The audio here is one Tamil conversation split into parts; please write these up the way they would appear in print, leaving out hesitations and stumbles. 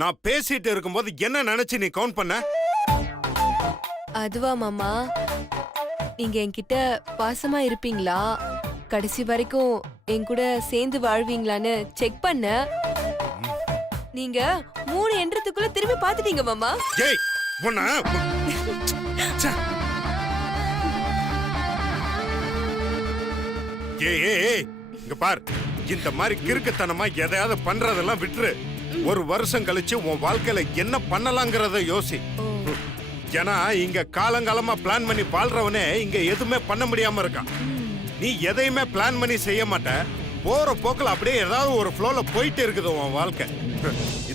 நான் பேசிட்டு இருக்கும்போது என்ன நினைச்சு நீ கவுண்ட் பண்ண? அதுவா மாமா, நீங்க என்கிட்ட பாசமா இருப்பீங்களா, கடைசி வரைக்கும் என் கூட சேர்ந்து வாழ்வீங்களான்னு செக் பண்ண. நீங்க 3 என்றதுக்குள்ள திரும்பி பாத்துட்டீங்க மாமா. ஏய் உன்ன ச்சே. ஏய் இங்க பார், இந்த மாதிரி கிறுக்குத்தனமா எதையாவது பண்றதெல்லாம் விட்டுரு. ஒரு வருஷம் கழிச்சு உன் வாழ்க்கையில என்ன பண்ணலாங்கிறத யோசி. ஏன்னா இங்க காலங்காலமா பிளான் பண்ணி வாழ்றவனே இங்க எதுவுமே பண்ண முடியாம இருக்கான். நீ எதையுமே பிளான் பண்ணி செய்ய மாட்ட, போற போக்குல அப்படியே ஏதாவது ஒரு ஃப்ளோல போயிட்டு இருக்குது உன் வாழ்க்கை.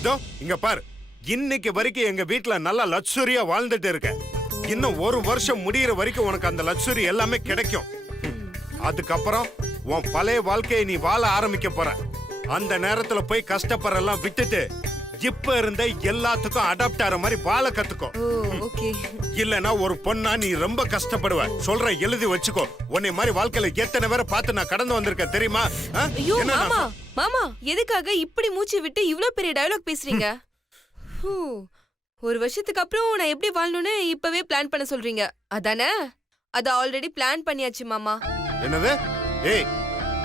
இதோ இங்க பாரு, இன்னைக்கு வரைக்கும் எங்க வீட்டுல நல்லா லக்ஸுரியா வாழ்ந்துட்டு இருக்க. இன்னும் ஒரு வருஷம் முடியிற வரைக்கும் உனக்கு அந்த லக்ஸுரி எல்லாமே கிடைக்கும். அதுக்கப்புறம் உன் பழைய வாழ்க்கையை நீ வாழ ஆரம்பிக்க போற. அந்த நேரத்துல போய் கஷ்டப்படுறெல்லாம் விட்டுட்டு இப்ப இருந்த எல்லாத்துக்கும் அடாப்ட் ஆற மாதிரி வாழ கத்துக்கோ. இல்லனா ஒரு பொண்ணா நீ ரொம்ப கஷ்டப்படுவ. சொல்ற எழுதி வச்சுக்கோ. உன்னை மாதிரி வாழ்க்கையில எத்தனை பேரை பார்த்து நான் கடந்து வந்திருக்கேன் தெரியுமா? ஐயோ மாமா, மாமா எதுக்காக இப்படி மூச்சு விட்டு இவ்ளோ பெரிய டயலாக் பேசுறீங்க? ஒரு வருஷத்துக்கு அப்புறம் நான் எப்படி வாழணும்னு இப்பவே பிளான் பண்ண சொல்றீங்க அதானே? அத ஆல்ரெடி பிளான் பண்ணியாச்சு மாமா. என்னது? ஏய்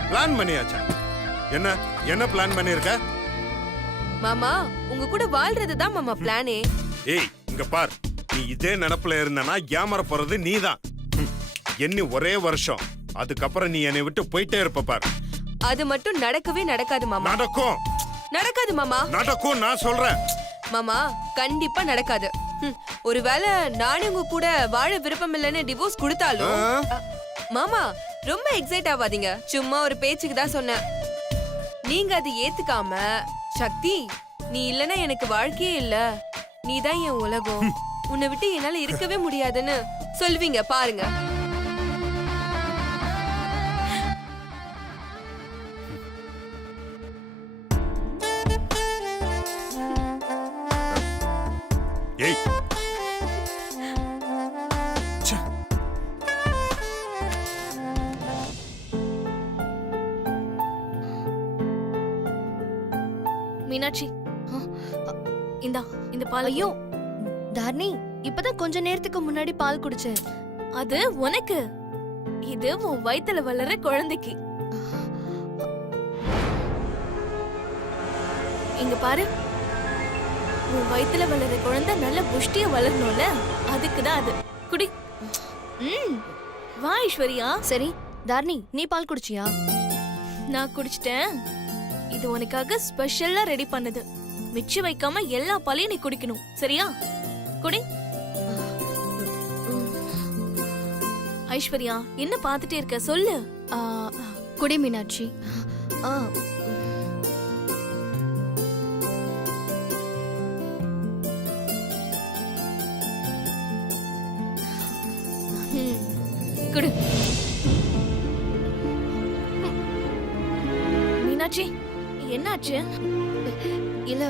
பிளான் பண்ணியாச்சா? என்ன என்ன பிளான் பண்ணிருக்க? மாமா உங்க கூட வாழ்றதுதான் மாமா பிளானே. ஏய் இங்க பார், நீ இதே நினைப்புல இருந்தனா ஏமாற போறது நீதான். என்ன ஒரே வருஷம், அதுக்கப்புறம் நீ என்னை விட்டு போயிட்டே இருப்ப பார். அது மட்டும் நடக்கவே நடக்காது மாமா. நடக்கும். நடக்காது மாமா. நடக்கும் நான் சொல்றேன். மாமா கண்டிப்பா நடக்காது. ஒருவேளை நானே உங்க கூட வாழ விருப்பம் இல்லைன்னு டிவோர்ஸ் கொடுத்தாலும். மாமா ரொம்ப எக்ஸைட் ஆகாதீங்க, சும்மா ஒரு பேச்சுக்கு தான் சொன்னேன். நீங்க அதை ஏத்துக்காம, சக்தி நீ இல்லனா எனக்கு வாழ்க்கையே இல்ல, நீதான் என் உலகம், உன்னை விட்டு என்னால இருக்கவே முடியாதுன்னு சொல்வீங்க பாருங்க. ஏய் மீனாட்சி, இந்த பால். ஐயோ தார்னி, இப்பதான் கொஞ்ச நேரத்துக்கு முன்னாடி பால் குடிச்சேன். அது உனக்கு, இது உன் வயித்துல வளர குழந்தைக்கு. இங்க பாரு, உன் வயித்துல வளர குழந்தை நல்ல புஷ்டியா வளரணும்ல, அதுக்குதான் அது. குடி. வா ஐஸ்வர்யா. சரி தார்னி, நீ பால் குடிச்சியா? நான் குடிச்சிட்டேன். இது உனக்காக ஸ்பெஷலா ரெடி பண்ணது. மிச்சம் வைக்காம எல்லா பாலையும் நீ குடிக்கணும், சரியா? குடி. ஐஸ்வர்யா என்ன பாத்துட்டே இருக்க, சொல்லு. குடி மீனாட்சி. குடு. மீனாட்சி என்னாச்சு? இல்ல,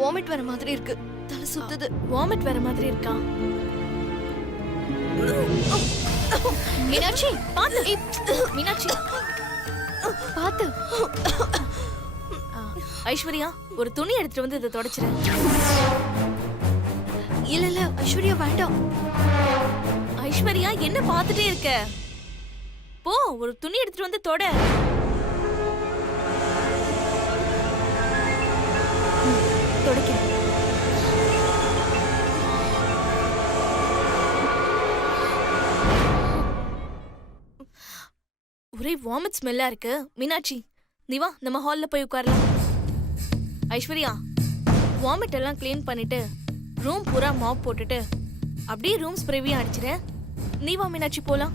வாமிட் வர மாதிரி இருக்கு, தலை சுத்துது. வாமிட் வர மாதிரி இருக்கா? மீனாட்சி பாத்து. மீனாட்சி பாத்து. ஐஸ்வர்யா ஒரு துணி எடுத்துட்டு வந்து இதை தொடச்சிரு. இல்ல ஐஸ்வர்யா வேண்டாம். ஐஸ்வர்யா என்ன பாத்துட்டே இருக்க? போ, ஒரு துணி எடுத்துட்டு வந்து தொட. தொடக்கிறேன். ஒரே வாமிட் ஸ்மெல்லா இருக்கு. மீனாட்சி நீ வா, நம்ம ஹால்ல போய் உட்காரலாம். ஐஸ்வர்யா வாமிட் எல்லாம் கிளீன் பண்ணிட்டு ரூம் பூரா மாப் போட்டுட்டு அப்படியே ரூம் ஸ்ப்ரேவையும் அடிச்சிரு. நீ வா மீனாட்சி, போலாம்.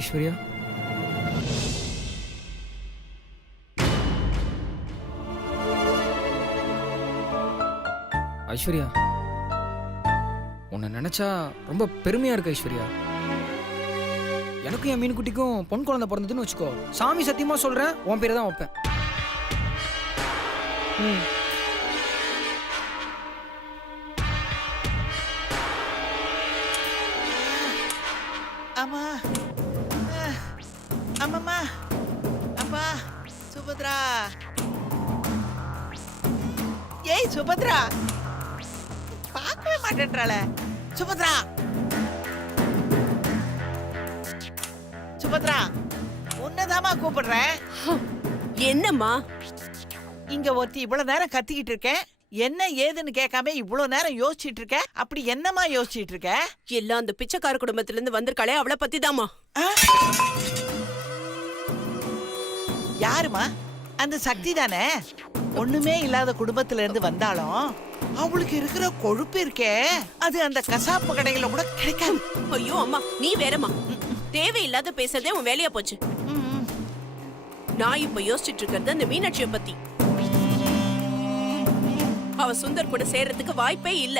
ஐஸ்வர்யா ஐஸ்வர்யா உன்னை நினைச்சா ரொம்ப பெருமையா இருக்கு ஐஸ்வர்யா. எனக்கும் என் மீனுக்குட்டிக்கும் பொன் குழந்தை பிறந்ததுன்னு வச்சுக்கோ, சாமி சத்தியமா சொல்றேன் உன் பேரை தான் வைப்பேன். ம். அம்மா அம்மம்மா அப்பா சுபத்ரா. ஏய் சுபத்ரா, பார்க்கவே மாட்டேன்றாள. சுபத்ரா சுபத்ரா, உன்னதாமா கூப்பிடுறேன். என்னம்மா? இங்க ஒருத்தி இவ்வளவு நேரம் கத்திக்கிட்டு இருக்கேன், என்ன ஏதுன்னு கேட்காம இவ்வளவு நேரம் யோசிச்சிட்டு இருக்க. அப்படி என்னமா யோசிச்சிட்டு இருக்க? எல்லாம் அந்த பிச்சைக்கார குடும்பத்துல இருந்து வந்திருக்காளே அவளை பத்தி தாமா. யாருமா? அந்த சக்தி தானே. ஒண்ணுமே இல்லாத குடும்பத்துல இருந்து வந்தாலும் அவளுக்கு இருக்கிற கொழுப்பு இருக்கே, அது அந்த கசாப்பு கடையில கூட கிடைக்காது. ஐயோ அம்மா, நீ வேறம்மா. தேவையில்லாத பேசுறதே உன் வேலையா போச்சு. நான் இப்ப யோசிச்சுட்டு இருக்கிறது அந்த மீனாட்சியை பத்தி. அவ சுந்தர் கூட சேர்றதுக்கு வாய்ப்பே இல்ல.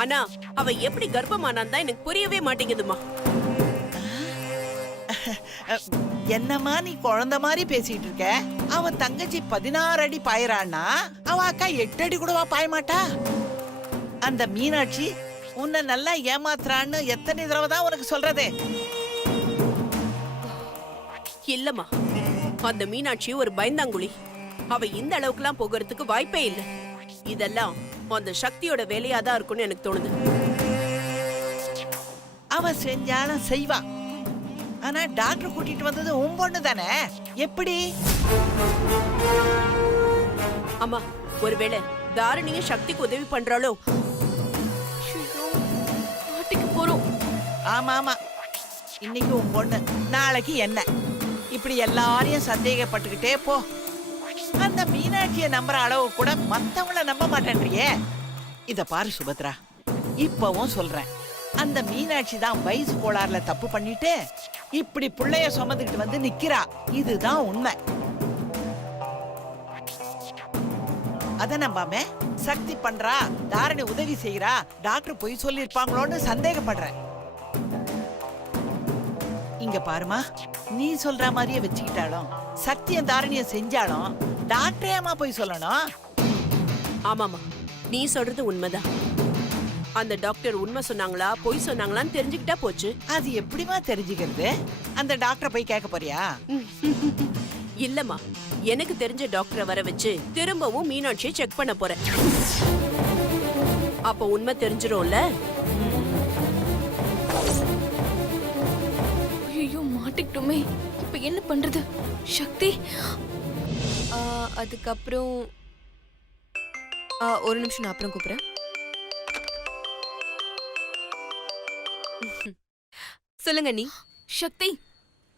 ஆனா அவ எப்படி கர்ப்பமானான் தான் எனக்கு புரியவே மாட்டேங்குதுமா. என்னம்மா நீ குழந்தை மாதிரி பேசிட்டு இருக்க? அவ தங்கச்சி 16 அடி பாயறான்னா அவ அக்கா 8 அடி கூடவா பாய மாட்டா? அந்த மீனாட்சி உன்னை நல்லா ஏமாத்துறான்னு எத்தனை தடவை தான் உனக்கு சொல்றதே? இல்லம்மா, அந்த மீனாட்சி ஒரு பயந்தாங்குழி. அவ இந்த அளவுக்குலாம் போகிறதுக்கு வாய்ப்பே இல்ல. இதெல்லாம் அந்த சக்தியோட வேலையாதான் இருக்கும்னு எனக்கு தோணுது. அவ செஞ்சாலும் செய்வா. ஆனா டாக்டர் கூட்டிட்டு வந்தது உன் பொண்ணு தானே, எப்படி? அம்மா, ஒருவேளை தாரணியும் சக்திக்கு உதவி பண்றாளோ? மாட்டிக்கு போறோம். ஆமா ஆமா, இன்னைக்கு உன் பொண்ணு, நாளைக்கு என்ன, இப்படி எல்லாரையும் சந்தேகப்பட்டுக்கிட்டே போ. அந்த மீனாட்சியை நம்புற அளவு கூட மத்தவங்கள நம்ப மாட்டேன்றியே. இத பாரு சுபத்ரா, இப்பவும் சொல்றேன், அந்த மீனாட்சி தான் வயசு கோளாறுல தப்பு பண்ணிட்டு இப்படி புள்ளைய சுமந்துக்கிட்டு வந்து நிக்கிறா. இதுதான் உண்மை. அத நம்பாம சக்தி பண்றா, தாரணி உதவி செய்யறா, டாக்டர் பொய் சொல்லிருப்பாங்களோன்னு சந்தேகப்படுறேன். இங்க பாருமா, நீ சொல்ற மாதிரியே வச்சுக்கிட்டாலும் சக்தியும் தாரணியும் செஞ்சாலும் டாக்டரே அம்மா போய் சொல்லணும். ஆமாமா, நீ சொல்றது உண்மைதான். அந்த டாக்டர் உண்மை சொன்னாங்களா பொய் சொன்னாங்களான்னு தெரிஞ்சுக்கிட்டா போச்சு. அது எப்படிமா தெரிஞ்சுக்கிறது? அந்த டாக்டரை போய் கேட்க போறியா? இல்லம்மா, எனக்கு தெரிஞ்ச டாக்டரை வர வச்சு திரும்பவும் மீனாட்சியை செக் பண்ண போறேன். அப்ப உண்மை தெரிஞ்சிரும்ல. ஐயோ மாட்டிக்கிட்டோமே, இப்ப என்ன பண்றது? சக்தி, அதுக்கப்புறம் ஒரு நிமிஷம், நான் அப்புறம் கூப்பிடுறேன். சொல்லுங்க நீ. சக்தி,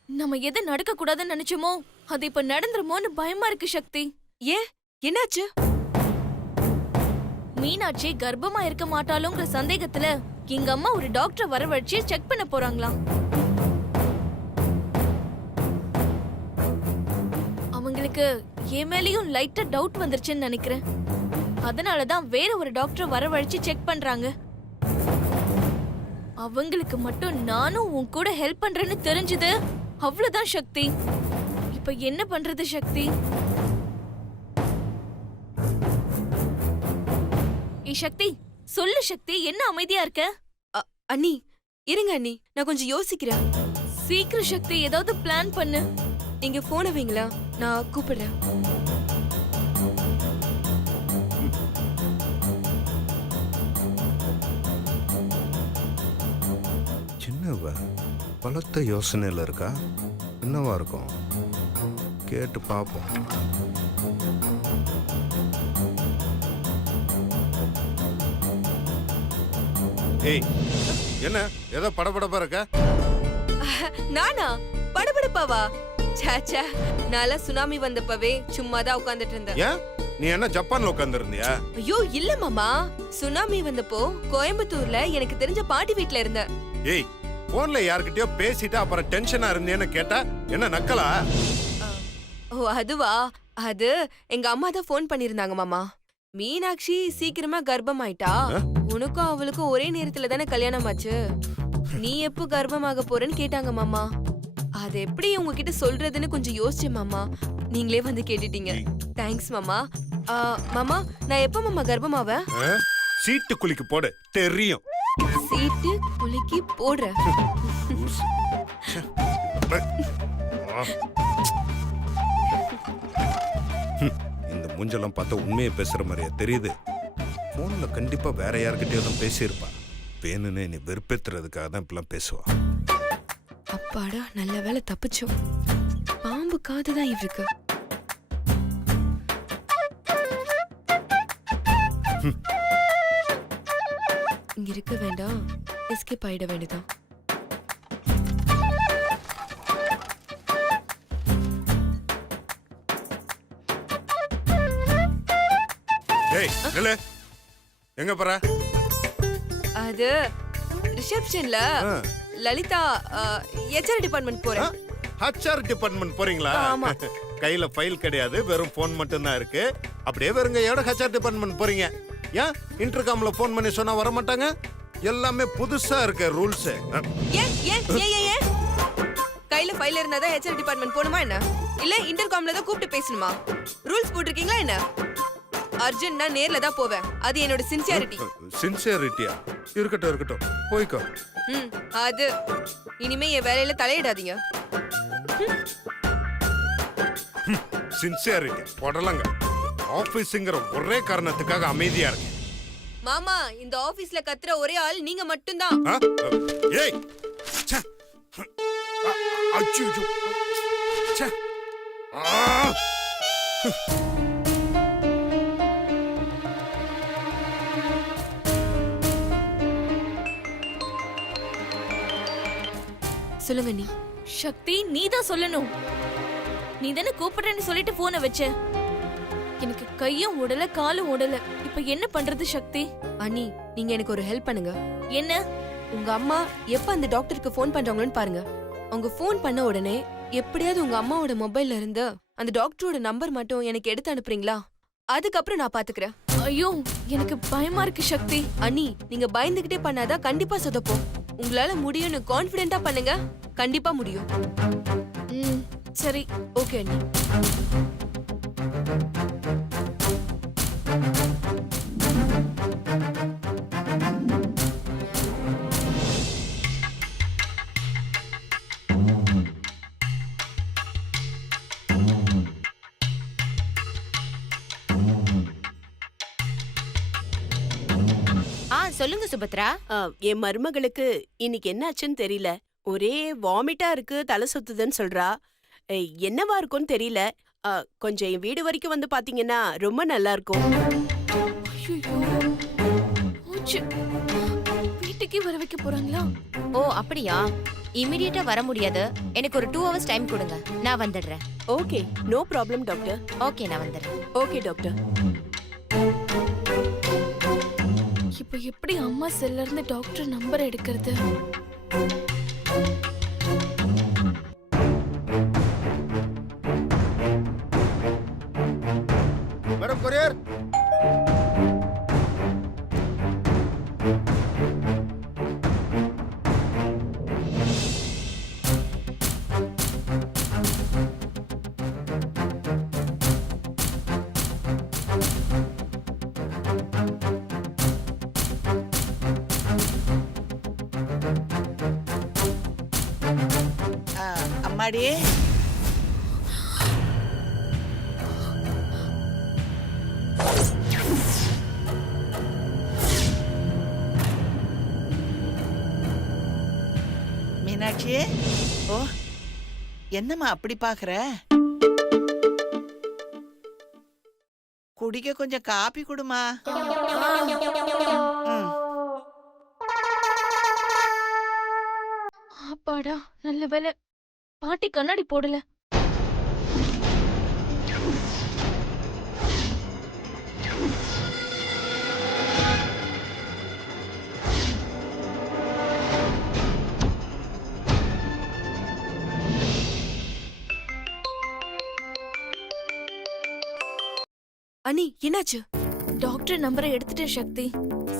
நம்ம எது நடக்க கூடாதுன்னு நினைச்சோமோ அது இப்ப நடந்துருமோன்னு பயமா இருக்கு சக்தி. ஏன், என்னாச்சு? மீனாட்சி கர்ப்பமா இருக்க மாட்டாளோங்கிற சந்தேகத்துல எங்க அம்மா ஒரு டாக்டரை வரவழைச்சு செக் பண்ண போறாங்களாம். அவங்களுக்கு என் மேலயும் லைட்டா டவுட் வந்துருச்சுன்னு நினைக்கிறேன். அதனாலதான் வேற ஒரு டாக்டரை வரவழைச்சு செக் பண்றாங்க. அவங்களுக்கு மட்டும் நானும் உன் கூட ஹெல்ப் பண்றேன்னு தெரிஞ்சது, அவ்வளவுதான் சக்தி. இப்ப என்ன பண்றது சக்தி? சக்தி சொல்லு சக்தி, என்ன அமைதியா இருக்க? அண்ணி இருங்க அண்ணி, நான் கொஞ்சம் யோசிக்கிறேன். சீக்கிரம் சக்தி, ஏதாவது பிளான் பண்ணு. நீங்க போன வைங்களா, நான் கூப்பிடுறேன். சின்னவ பலத்த யோசனையில் இருக்கா, என்னவா இருக்கும் கேட்டு பார்ப்போம். ஏய், என்ன ஏதோ படபடப்பா இருக்க? நானா படபடப்பாவா? சாச்சா, நான்லாம் சுனாமி வந்தப்பவே சும்மா தான் உட்கார்ந்துட்டு இருந்தேன். ஏன், நீ என்ன ஜப்பான்ல உட்கார்ந்து இருந்தியா? ஐயோ இல்ல மாமா, சுனாமி வந்தப்போ கோயம்புத்தூர்ல எனக்கு தெரிஞ்ச பாட்டி வீட்ல இருந்தேன். ஏய், போன்ல யார்கிட்டயோ பேசிட்டு அப்புறம் டென்ஷனா இருந்தேன்னு கேட்டா என்ன நக்கலா? ஓ அதுவா? அது எங்க அம்மா தான் ஃபோன் பண்ணிருந்தாங்க மாமா. மீனாட்சி சீக்கிரமா கர்ப்பம் ஆயிட்டா. உனக்கும் அவளுக்கும் ஒரே நேரத்துல தானே கல்யாணம் ஆச்சு. நீ எப்போ கர்ப்பமாக போறேன்னு கேட்டாங்க மாமா. அது எப்படி உங்ககிட்ட சொல்றதுன்னு கொஞ்சம் யோசிச்சேன் மாமா. நீங்களே வந்து கேட்டுட்டீங்க. தேங்க்ஸ் மாமா. மாமா நான் எப்போ மாமா கர்ப்பமாவேன்? சீட்டு குளிக்கு போடு தெரியும். சீட்டு குலுக்கி போடுறேன். இந்த மூஞ்செல்லாம் பார்த்தா உண்மையை பேசுற மாதிரியா தெரியுது. போன்ல கண்டிப்பா வேற யார்கிட்டயோ தான் பேசியிருப்பா. வேணுன்னு நீ வெறுப்பேத்துறதுக்காக தான் இப்பெல்லாம் பேசுவா. அப்பாடா நல்ல வேளை தப்பிச்சோம். பாம்பு காதுதான் இவருக்கு. இங்க இருக்க வேண்டாம், எஸ்கேப் ஆயிட வேண்டியதான். ஏய் நில்லு. எங்க போற? அது ரிசப்ஷன்ல லலிதா HR டிபார்ட்மெண்ட் போறேன். HR டிபார்ட்மெண்ட் போறீங்களா? ஆமா. கையில ஃபைல் கிடையாது, வெறும் போன் மட்டும் தான் இருக்கு. அப்படியே வெறுங்க எவ்வளோ HR டிபார்ட்மெண்ட் போறீங்க? ஏன் இன்டர்காம்ல போன் பண்ணி சொன்னா வர மாட்டாங்க? எல்லாமே புதுசா இருக்கு ரூல்ஸ். ஏன் ஏன் ஏன் ஏன் ஏன் கையில ஃபைல் இருந்தா தான் HR டிபார்ட்மெண்ட் போணுமா என்ன? இல்ல இன்டர்காம்ல தான் கூப்பிட்டு பேசணுமா? ரூல்ஸ் போட்டிருக்கீங்களா என்ன? அர்ஜுன் நான் நேர்ல தான் போவேன். அது என்னோட சின்சியாரிட்டி. சின்சியரிட்டியா? இருக்கட்டும் இருக்கட்டும், போய்க்கோ. அது இனிமே என் வேலையில தலையிடாதீங்க. சின்சியரிட்டி போடலங்க. ஆபீஸ்ங்கிற ஒரே காரணத்துக்காக அமைதியா இருக்கு. மாமா இந்த ஆபீஸ்ல கத்துற ஒரே ஆள் நீங்க மட்டும்தான். ஏய் ச்சே. அச்சோ ச்சே. சொல்லுங்க நீ. சக்தி நீ தான் சொல்லணும். நீ தானே கூப்பிடுறேன்னு சொல்லிட்டு போனை வச்ச. எனக்கு கையும் ஓடல காலும் ஓடல. இப்ப என்ன பண்றது சக்தி? அண்ணி நீங்க எனக்கு ஒரு ஹெல்ப் பண்ணுங்க. என்ன? உங்க அம்மா எப்ப அந்த டாக்டருக்கு ஃபோன் பண்றாங்களோன்னு பாருங்க. அவங்க ஃபோன் பண்ண உடனே எப்படியாவது உங்க அம்மாவோட மொபைல்ல இருந்து அந்த டாக்டரோட நம்பர் மட்டும் எனக்கு எடுத்து அனுப்புறீங்களா? அதுக்கப்புறம் நான் பாத்துக்கிறேன். ஐயோ எனக்கு பயமா இருக்கு சக்தி. அண்ணி நீங்க பயந்துகிட்டே பண்ணாதான் கண்டிப்பா சொதப்போம். உங்களால முடியும்னு கான்ஃபிடென்ட்டா பண்ணுங்க. கண்டிப்பா முடியும். சரி ஓகே அண்ணி. சொல்லுங்க சுபத்ரா. என் மருமகளுக்கு இன்னைக்கு என்ன ஆச்சுன்னு தெரியல. ஒரே வாமிட்டா இருக்கு, தலை சுத்துதுன்னு சொல்றா. என்னவா இருக்கும்னு தெரியல. கொஞ்சம் என் வீடு வரைக்கும் வந்து பாத்தீங்கன்னா ரொம்ப நல்லா இருக்கும். வீட்டுக்கே வர வைக்க போறாங்களா? ஓ அப்படியா? இமிடியேட்டா வர முடியாது. எனக்கு ஒரு 2 hours டைம் கொடுங்க, நான் வந்துடுறேன். Okay no problem doctor. Okay நான் வந்துடுறேன். Okay doctor. இப்ப எப்படி அம்மா செல்ல இருந்து டாக்டர் நம்பர் எடுக்கிறது? Madam courier. அம்மாடி மீனாட்சி. ஓ என்னம்மா அப்படி பாக்குற? குடிக்க கொஞ்சம் காப்பி குடுமா. அப்பாடா நல்ல வேலை பாட்டி கண்ணாடி போடல. அண்ணி என்னாச்சு? டாக்டர் நம்பரை எடுத்துட்டேன் சக்தி.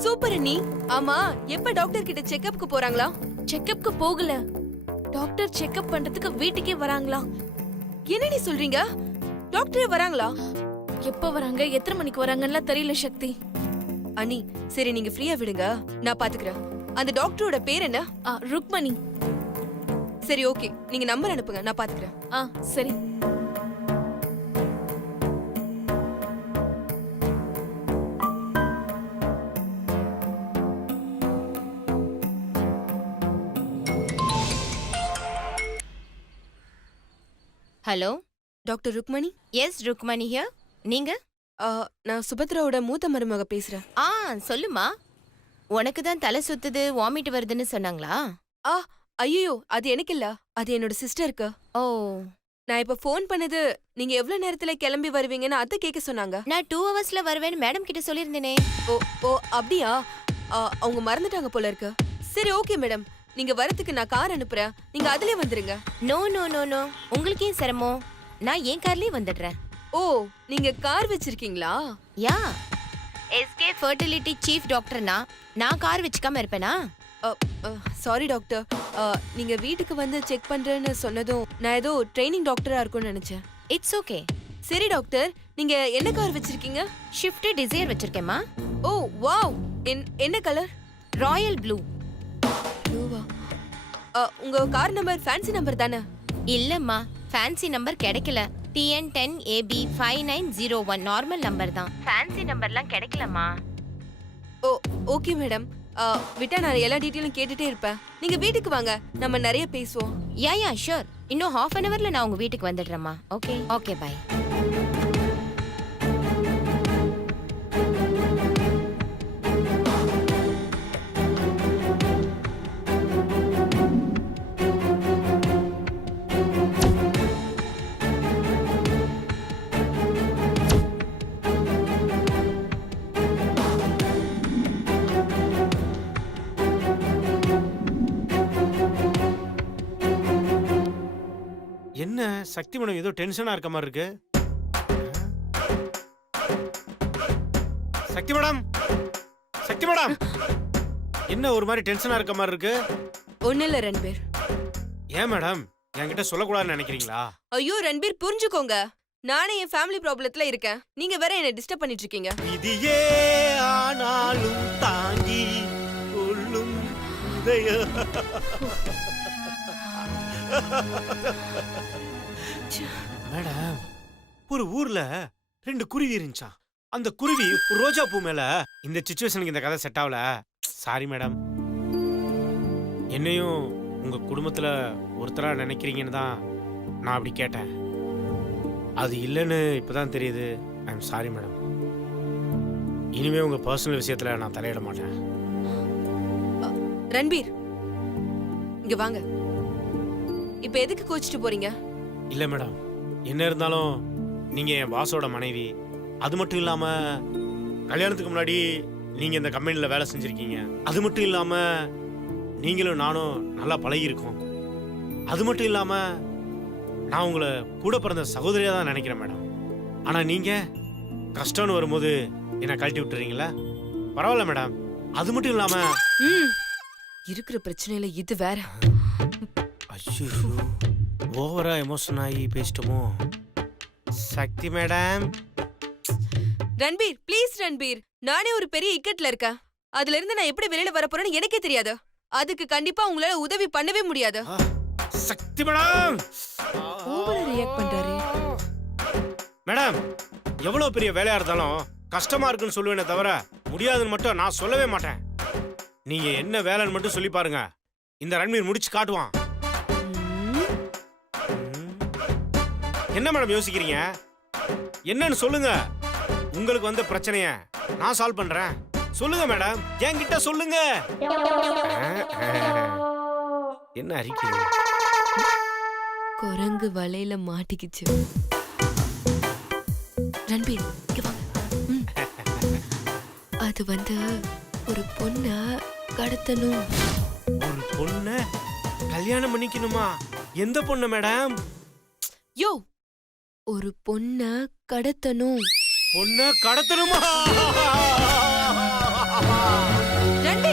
சூப்பர் அண்ணி. ஆமா, எப்ப டாக்டர் கிட்ட செக்கப்க்கு போறாங்களா? செக்கப்க்கு போகல, டாக்டர் செக்கப் பண்றதுக்கு வீட்டுக்கே வராங்களா? என்ன நீ சொல்றீங்க? டாக்டரே வராங்களா? எப்ப வராங்க, எத்தனை மணிக்கு வராங்கன்னு தெரியல சக்தி. அண்ணி சரி, நீங்க ஃப்ரீயா விடுங்க, நான் பாத்துக்கிறேன். அந்த டாக்டரோட பேர் என்ன? ருக்மணி. சரி ஓகே, நீங்க நம்பர் அனுப்புங்க, நான் பாத்துக்கிறேன். சரி. Hello, doctor Rukmani? Yes Rukmani here. நீங்க? நான் சுபத்ராவோட மூத்த மருமக பேசுறேன். சொல்லுமா. உனக்கு தான் தலை சுத்துது, வாமிட் வருதுன்னு சொன்னாங்களா? ஐயோ, அது எனக்கு இல்ல, அது என்னோட சிஸ்டருக்கு. ஓ, நான் இப்ப ஃபோன் பண்ணது நீங்க எவ்வளவு நேரத்துல கிளம்பி வருவீங்கன்னு அத கேட்க சொன்னாங்க. நான் 2 ஹவர்ஸ்ல வருவேன்னு மேடம் கிட்ட சொல்லியிருந்தேனே. ஓ அப்படியா? அவங்க மறந்துட்டாங்க போல இருக்கு. சரி ஓகே மேடம், நீங்க வரதுக்கு நான் கார் அனுப்புறேன், நீங்க அதுலயே வந்துருங்க. நோ நோ நோ நோ, உங்களுக்கு ஏன் சிரமம்? நான் என் கார்லயே வந்துடுறேன். ஓ, நீங்க கார் வச்சிருக்கீங்களா? யா, எஸ்கே ஃபர்டிலிட்டி சீஃப் டாக்டர்னா நான் கார் வச்சுக்காம இருப்பேனா? சாரி டாக்டர், நீங்க வீட்டுக்கு வந்து செக் பண்றேன்னு சொன்னதும் நான் ஏதோ ட்ரைனிங் டாக்டரா இருக்கும்னு நினைச்சேன். It's okay. சரி டாக்டர், நீங்க என்ன கார் வச்சிருக்கீங்க? ஷிஃப்ட் டிசைர் வச்சிருக்கேம்மா. ஓ வாவ், என்ன கலர்? Royal blue. ப்ளூவா? உங்க கார் நம்பர் ஃபேன்சி நம்பர் தானே? இல்லம்மா, ஃபேன்சி நம்பர் கிடைக்கல. TN10AB5901 நார்மல் நம்பர் தான். ஃபேன்சி நம்பர்லாம் கிடைக்கலம்மா. ஓ ஓகே மேடம், விட்டா நான் எல்லா டீட்டெயிலும் கேட்டுட்டே இருப்பேன். நீங்க வீட்டுக்கு வாங்க, நம்ம நிறைய பேசுவோம். Yeah sure. இன்னும் ½ அன் ஹவர்ல நான் உங்க வீட்டுக்கு வந்துடுறேம்மா. Okay okay, by. என்ன சக்தி மேடம் ஏதோ டென்ஷனா இருக்க மாதிரி இருக்கு. சக்தி மேடம், சக்தி மேடம், என்ன ஒரு மாதிரி டென்ஷனா இருக்க மாதிரி இருக்கு? ஒண்ணு இல்ல ரன்பீர். ஏன் மேடம் என்கிட்ட சொல்லக்கூடாதுன்னு நினைக்கிறீங்களா? ஐயோ ரன்பீர், புரிஞ்சுக்கோங்க, நானே என் ஃபேமிலி ப்ராப்ளத்துல இருக்கேன், நீங்க வேற என்ன டிஸ்டர்ப் பண்ணிட்டு இருக்கீங்க. விதியே ஆனாலும் தாங்கி கொள்ளும் மேடம், ஒரு ஊர்ல 2 குருவி இருந்துச்சாம். அந்த குருவி ஒரு ரோஜா பூ மேல, இந்த சிச்சுவேஷனுக்கு இந்த கதை செட் ஆகல. Sorry madam. என்னையும் உங்க குடும்பத்துல ஒருத்தரா நினைக்கிறீங்கன்னு தான் நான் அப்படி கேட்டேன். அது இல்லைன்னு இப்பதான் தெரியுது. I am sorry madam. இனிமே உங்க பர்சனல் விஷயத்துல நான் தலையிட மாட்டேன். ரன்பீர், இங்க வாங்க. இப்ப எதுக்கு கோச்சிட்டு போறீங்க? இல்ல மேடம், என்ன இருந்தாலும் நீங்க என் பாஸோட மனைவி. அது மட்டும் இல்லாம கல்யாணத்துக்கு முன்னாடி நீங்க இந்த கம்பெனில வேலை செஞ்சிருக்கீங்க. அது மட்டும் இல்லாம நீங்களும் நானும் நல்லா பழகி இருக்கோம். அது மட்டும் இல்லாம நான் உங்களை கூட பிறந்த சகோதரியா தான் நினைக்கிறேன் மேடம். ஆனா நீங்க கஷ்டம்னு வரும்போது என்ன கழட்டி விட்டுறீங்களா? பரவாயில்ல மேடம். அது மட்டும் இல்லாம இருக்கிற பிரச்சனையில இது வேற. ஐயோ, ஓவரா எமோஷன் ஆகி பேசிட்டோமோ? சக்தி மேடம். ரன்பீர் ப்ளீஸ் ரன்பீர், நானே ஒரு பெரிய இக்கட்ல இருக்கேன். அதுல இருந்து நான் எப்படி வெளியில வர போறேன்னு எனக்கே தெரியாது. அதுக்கு கண்டிப்பா உங்களால உதவி பண்ணவே முடியாது. சக்தி மேடம், ஓவரா ரியாக்ட் பண்றாரு. மேடம், எவ்வளவு பெரிய வேலையா இருந்தாலும் கஷ்டமா இருக்குன்னு சொல்லுவேனே தவிர முடியாதுன்னு மட்டும் நான் சொல்லவே மாட்டேன். நீங்க என்ன வேலைன்னு மட்டும் சொல்லி பாருங்க, இந்த ரன்வீர் முடிச்சு காட்டுவான். என்ன மேடம் யோசிக்கிறீங்க? என்னன்னு சொல்லுங்க. உங்களுக்கு வந்த பிரச்சனைய நான் சால்வ் பண்றேன். சொல்லுங்க மேடம், என்கிட்ட சொல்லுங்க. என்ன அறிக்கை? குரங்கு வலையில மாட்டிக்கிச்சு. ரன்பீர் இங்க வாங்க. அது ஒரு பொண்ண கடத்தணும். ஒரு பொண்ண கல்யாணம் பண்ணிக்கணுமா? எந்த பொண்ணு மேடம்? யோ, ஒரு பொண்ண கடத்தணும். பொண்ண கடத்தணுமா? ரண்டே